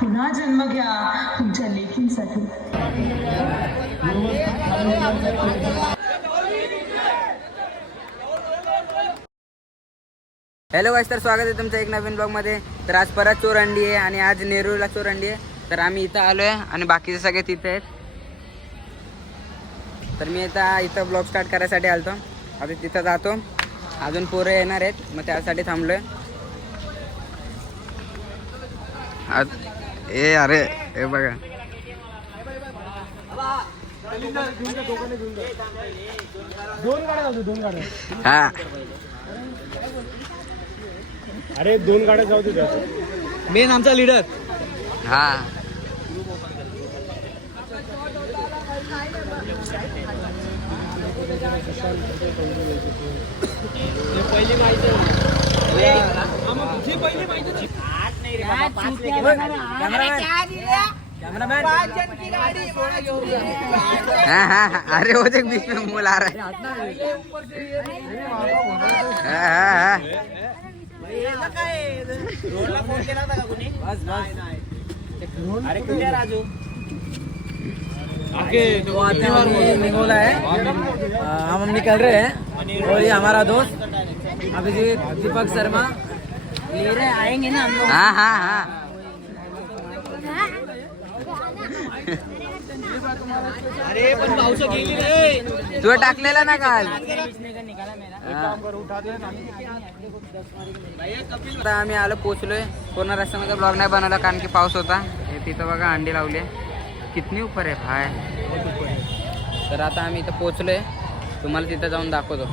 पुन्हा जन्म घ्या तुमच्या लेकींसाठी. हॅलो गाईस, तर स्वागत आहे तुमचं एक नवीन ब्लॉगमध्ये. तर आज परत चोरंडी आहे आणि आज नेरूळला चोरंडी आहे. तर आम्ही इथं आलो आहे आणि बाकीचे सगळे तिथे आहेत. तर मी इथं ब्लॉग स्टार्ट करायसाठी आलो. आता तिथं जातो, अजून पोरं येणार आहेत, मग त्यासाठी थांबलो आहे. अरे हे बघा, हा अरे 2 गाड्या जाऊ दे. मेन आमचा लीडर. हा अरे वो देख बीच में मूल आ रहा है. अरे कुठे राजू निगोला है. हम निकल रहे हैं और ये हमारा दोस्त अभिजीत दीपक शर्मा ले रहे आएंगे ना हम लोग. हाँ हाँ हाँ अरे पण पाऊस गेली रे. तू टाकलेला ना काल. आता आम्ही आलो, पोचलोय. पूर्ण रस्त्यामध्ये ब्लॉग नाही बनवला कारण की पाऊस होता. हे तिथं बघा अंडी लावली आहे, कितनी ऊपर आहे भाय. तर आता आम्ही इथं पोचलोय, तुम्हाला तिथं जाऊन दाखवतो.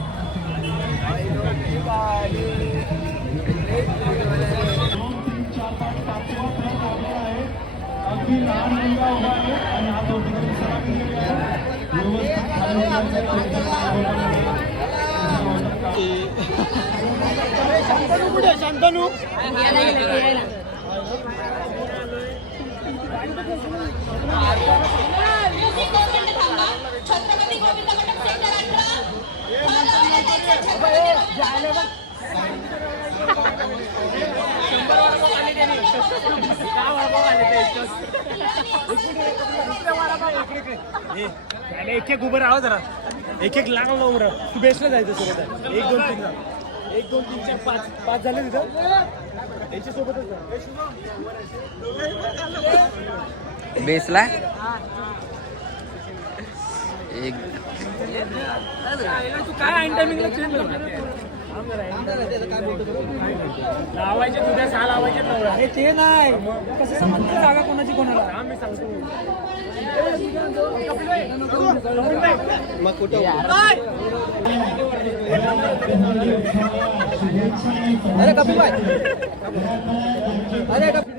शांतनू एक एक उभं राहा जरा. एक एक लांब उभं राहा. तू बेसला जायचं सोबत. 1 2 3 1 2 3 4 5 झाले तिथं याच्या सोबतच बेसला एक तू काय ऐन टायमिंगला चेंज लावायचे तुझ्या 6 लावायचे नवरा. अरे ते नाही कसं समजते जागा कोणाची कोणाला. मी सांगतो मग कुठं. अरे कपिल भाई, अरे कपिल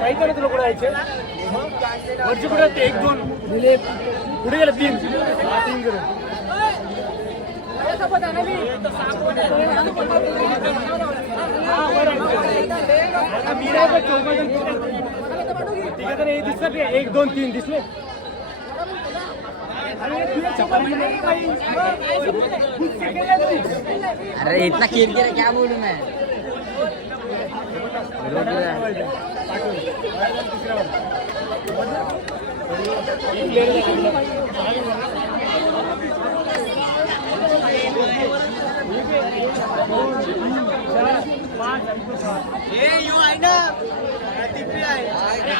माहिती ना तुला कुठे यायचे वरचे कुठे 1 2 दिले पुढे गेलं 3 करून. दिसलं 1 2 3 दिसले. अरे इतना खेल के क्या बोलूं मैं.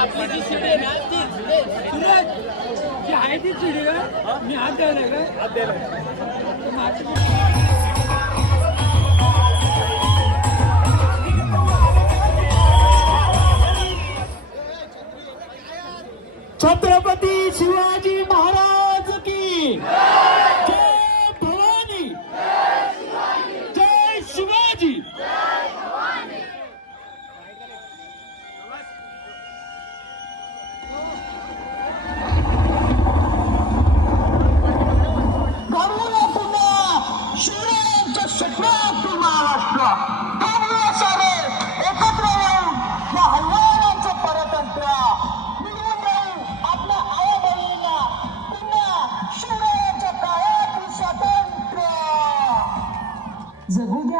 आपली जी सीट आहे ना ती सुरज ती आहे ती सीट आहे का. मी हात द्यायला का हात द्यायला. छत्रपती शिवाजी महाराज की जय. भवानी जय शिवाजी.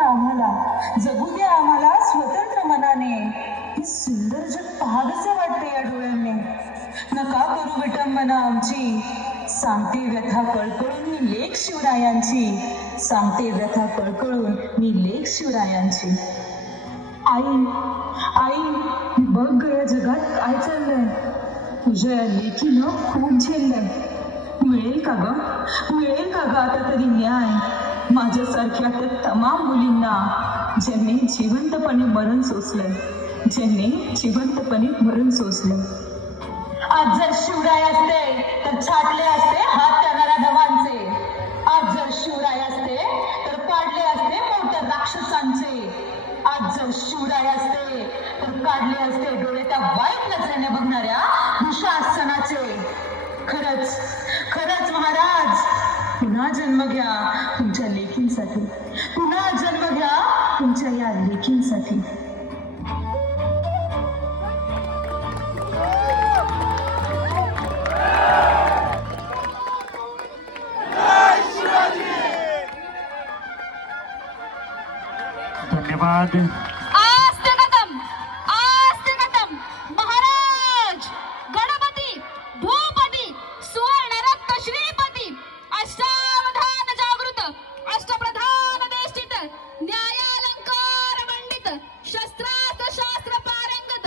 द्या आम्हाला, जगू द्या आम्ला स्वतंत्र मनाने. हे सुंदर जग पाहावंसं वाटते या डोळ्यांनी. नका करू विटंबना आमची, सांगते व्यथा कळकळून मी लेख शिवरायांची. सांगते व्यथा कळकळून मी लेख शिवरायांची. आई आई बघ ग या जगात काय चाललंय. तुझ्या या लेखीनं खूप झेललंय. मिळेल का ग आता तरी न्याय माझ्यासारख्या त्या तमाम मुलींना ज्यांनी जिवंतपणे मरण सोसलंय, आज जर शिवराय असते तर छाटले असते हात करणाऱ्या धवांचे. आज जर शिवराय असते तर पाडले असते मोठ्या राक्षसांचे. आज जर शिवराय असते तर काढले असते डोळे त्या वाईट नजरेने बघणाऱ्या दुःशासनाचे. खरंच महाराज, पुन्हा जन्म घ्या तुमच्या लेखींसाठी, पुन्हा जन्म घ्या तुमच्या या लेखींसाठी. धन्यवाद. आस्ते कदम महाराज गणपती भूपती सुवर्णरत्न श्रीपती अष्टावधान जागृत अष्टप्रधान देष्टित न्यायालंकार मंडित शस्त्रास्त्र शास्त्र पारंगत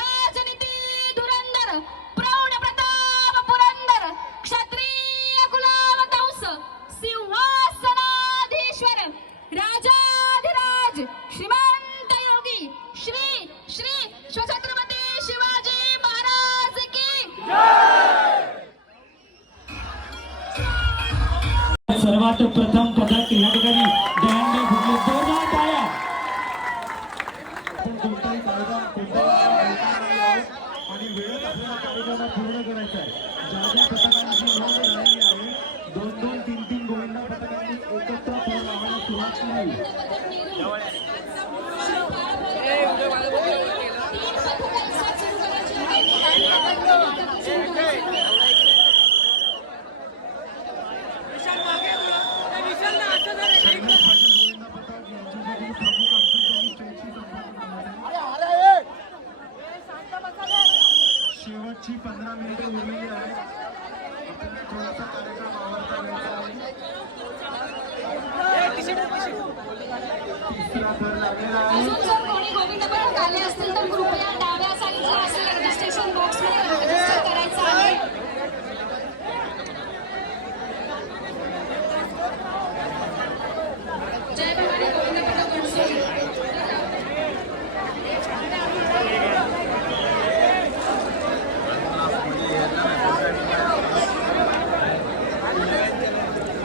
राजनीती धुरंधर प्रौढ प्रताप पुरंदर क्षत्रिय कुलावतंस सिंहासनाधीश्वर राजाधिराज श्रीमंत योगी श्री छत्रपती शिवाजी महाराज की सर्वात प्रथम पदक या ठिकाणी दयांनी भुजले. जोरदार टाळ्या. आपण कोणताही कायदा आणि वेळेत आपल्याला कार्यक्रम पूर्ण करायचा आहे. ज्या पथकांची नोंद झालेली आहे 2-2, 3-3 गोविंदा पथकांनी एकत्र फळ लावायला सुरुवात केली. शेवटची 15 मिनिटे उरलेली आहे. आपल्याला थोडासा कार्यक्रम आवडता घ्यायचा आहे. तिसरा थर लागलेला आहे. अजून जर कोणी गोविंदपर्यंत आले असतील तर कृपया डाव्या साईडला असेल रजिस्ट्रेशन बॉक्समध्ये रजिस्टर करायचं आहे. जय भवानी गोविंदपथ कणसोली.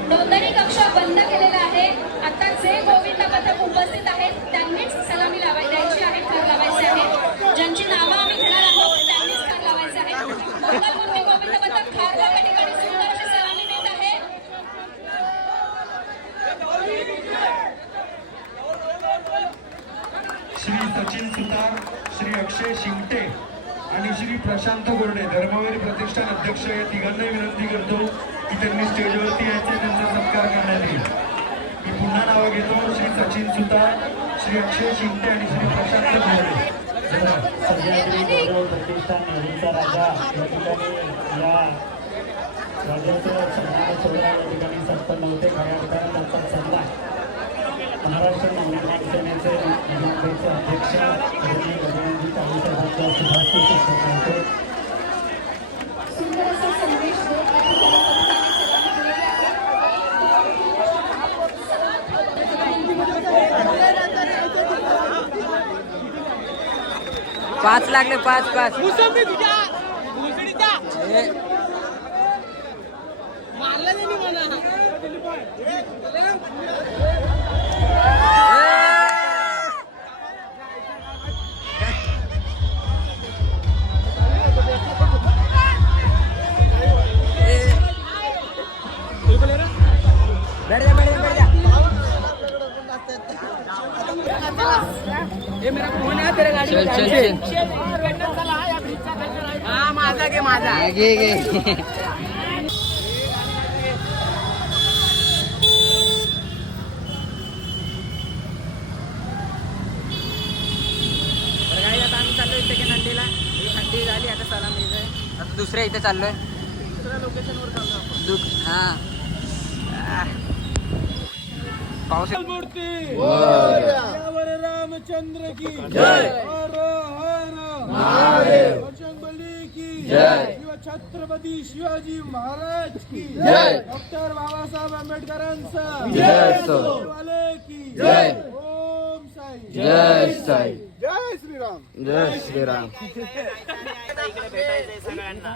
नोंदणी कक्ष बंद केलेला आहे. आता जे गोविंद पथक उपस्थित आहेत त्यांनीच सलामी द्यायची आहे, थर लावायचे आहे. ज्यांची नावं आम्ही घेणार आहोत त्यांनीच थर लावायचे आहे. मंगलमूर्ती गोविंद पथक खारगाव या ठिकाणी सुंदर अशी सलामी देत आहे. श्री सचिन सुतार, श्री अक्षय शिंगटे आणि श्री प्रशांत गोरडे धर्मवीर प्रतिष्ठान अध्यक्ष या तिघांना विनंती करतो की त्यांनी स्टेजवरती यायचे, त्यांचा सत्कार करण्यात येईल. मी पुन्हा नावं घेतो. श्री सचिन सुतार, श्री अक्षय शिंगटे आणि श्री प्रशांत गोरडे. सह्याद्री गौरव प्रतिष्ठान नदीचा राजा या ठिकाणी या राजाचं सन्मान सोहळा या ठिकाणी संपन्न होते. खऱ्या अर्थाने त्यांचा सन्मान महाराष्ट्र नवनिर्माण सेनेचे विधानसभेचे अध्यक्ष आदरणीय गजाननजी काळे साहेबांच्या शुभास्ते संपन्न होते. सुंदर असा संदेश देत या ठिकाणी पाच लागले. 5 घे. दुसऱ्या इथे चाललोय हा पाऊस रामचंद्र की जय, हर हर महादेव, बजरंगबली की जय, छत्रपती शिवाजी महाराज की जय, डॉक्टर बाबासाहेब आंबेडकरांचा जय, वाले की जय, ओम साई जय साई, जय श्रीराम, जय श्रीराम. सगळ्यांना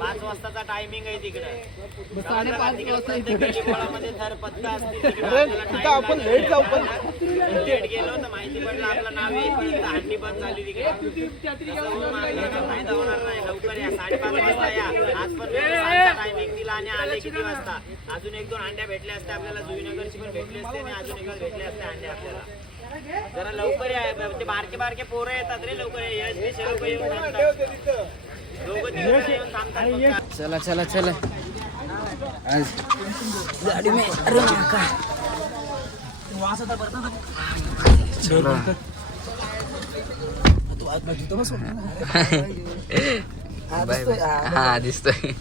5 वाजताचा टायमिंग आहे तिकडे 5:30 थर पत्ता असतील आपण लेट जाऊ पण लेट गेलो तर माहिती पडलं आपलं नाव येईल हंडी बंद झाली तिकडे फायदा होणार नाही. लवकर या 5:30 वाजता या. आज पण टायमिंग दिला आणि आले किती वाजता अजून 1-2 अंड्या भेटल्या असत्या आपल्याला. जुईनगरची पण भेटली असते आणि अजून एक भेटले असते अंड्या आपल्याला. जरा लवकर या. ते बारके बारके पोरं येतात रे लवकर लोक येऊन थांबतात. दोघं तिघं येऊन थांबतात. चला चला चला आज गाडी में अरे नाका चला बाय बाय. हा दिसतोय